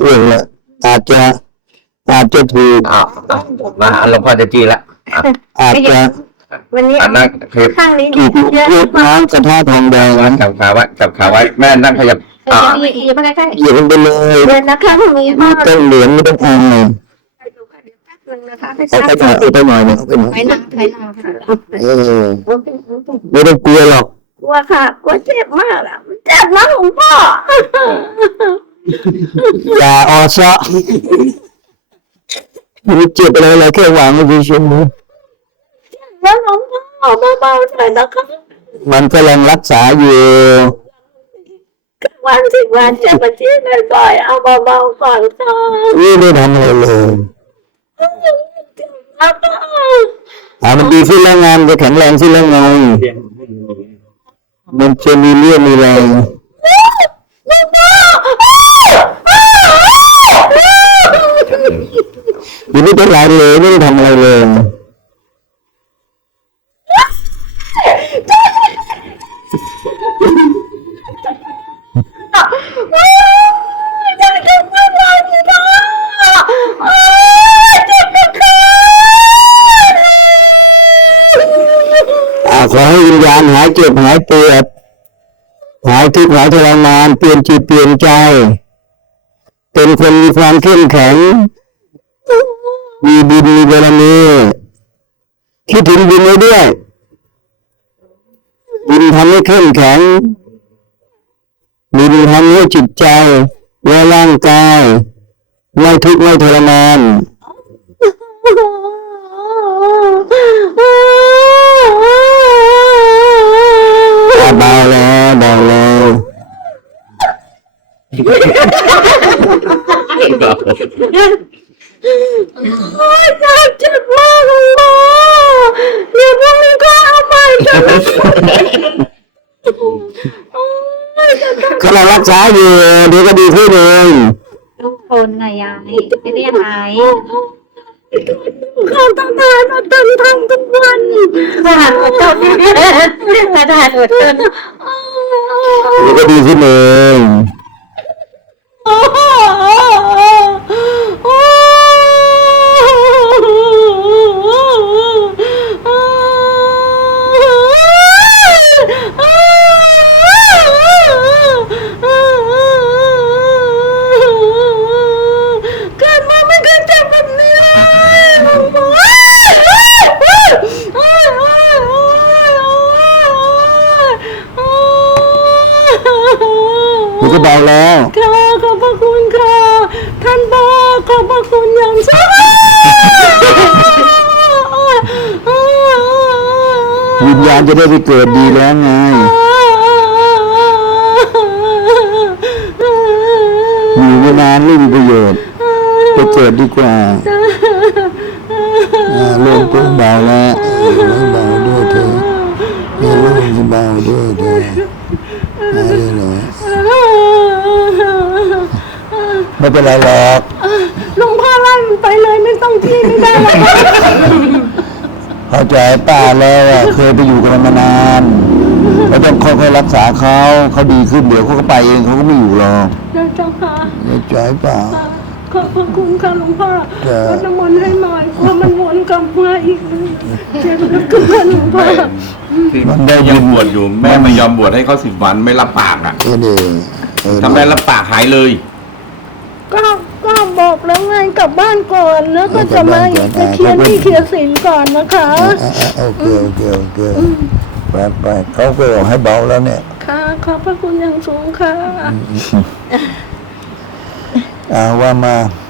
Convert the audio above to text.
ไปเองละอาจจะอาจจะถูกมาหลวงพ่อจะจีละอาจจะวันนี้อันนั้นคือข้างนี้ถูกเยอะมากกระทะทองแดงนั้นขับขาไว้ขับขาไว้แม่นั่งขยับอ่าอย่าลงไปเลยเดินนะคะพี่มีพ่อเป็นเหลืองไม่ต้องทองเลยเอาไปห่อยไปหน่อยเอาไปหน่อยเออไม่ต้องกลัวหรอกกลัวค่ะกลัวเจ็บมากอ่ะเจ็บนะหลวงพ่อยาอ้อซะมัเจ็บอะไรเลยแค่หวังมันจะช่วยมันมันกำลังรักษาอยู่วันทึงวันจะไปที่นายบอยเอาเบาๆก่อนค่ะนี่ไม่ทำอะไรเลยอ้ามันดีสิแล้วงานจะแข็งแรงขึแล้วไงมันจะมีเรี่ยวมีแรงาขอให้วิญญาณหายเจ็บหายปวดหายทุกข์หายทรมานเปลี่ยนจิตเปลี่ยนใจ เป็นคนมีความเข้มแข็งมีบุญมีบารมีคิดถึงบุญไว้ด้วยบุญทำให้เข้มแข็งบุญทำให้จิตใจและร่างกายไม่ทุกข์ไม่ทรมานนคับโอ้ยจเจ็บมากเลยเดี๋ยวพ่งนี้ก็เอาไปแต่ก็เรารักษาอยู่ดีก็ดีขึ้นเองต้องทนนะยายไม่ได้หายเขาต้องทานอดทนทำทุกวันทานอดทนนี่แหละทานอดทนดีก็ดีขึ้นเองโอ้โคุณก็เบาแล้วค่ะขอบพระคุณครับท่านบอกขอบพระคุณอย่างสูงวิญญาณจะได้ไปเกิดดีแล้วไงอยู่ไนานไม่มีประโยชน์ไปเกิดดีกว่าโล่งก็เบาแล้วเบาด้วยเถอะโล่งก็เบาด้วยเถอะม่เป็นไหรอไม่เป็นไรหรอกหลวงพ่อลั่นไปเลยไม่ต้องที่ไม่ได้หรอกเขาจป้าแล้วเคยไปอยู่กันมานานเราต้องค่อยๆรักษาเขาเขาดีขึ้นเดี๋ยวเขาก็ไปเองเขาก็ไม่อยู่หรอกเจ้าค่ะเจ้าใจป้าขอบพระคุณค่ะหลวงพ่อวันน้ำมนต์ให้หน่อยกลัวมันวนกลับมาอีกเยจ็บเกิหลวงพ่อมันได้ยังบวชอยู่ แม่ไม่ยอมบวชให้เขาสิบวัน ไม่รับปากอ่ะเออได้ทำไมรับปากหายเลย ก็ ก็บอกแล้วไงกลับบ้านก่อนแล้วก็จะมาจะเคลียร์ที่เคลียร์สินก่อนนะคะโอเคโอเคโอเคไปไปเขาก็บอกให้เบาแล้วเนี่ย ค่ะขอบพระคุณอย่างสูงค่ะ Aguama. Uh,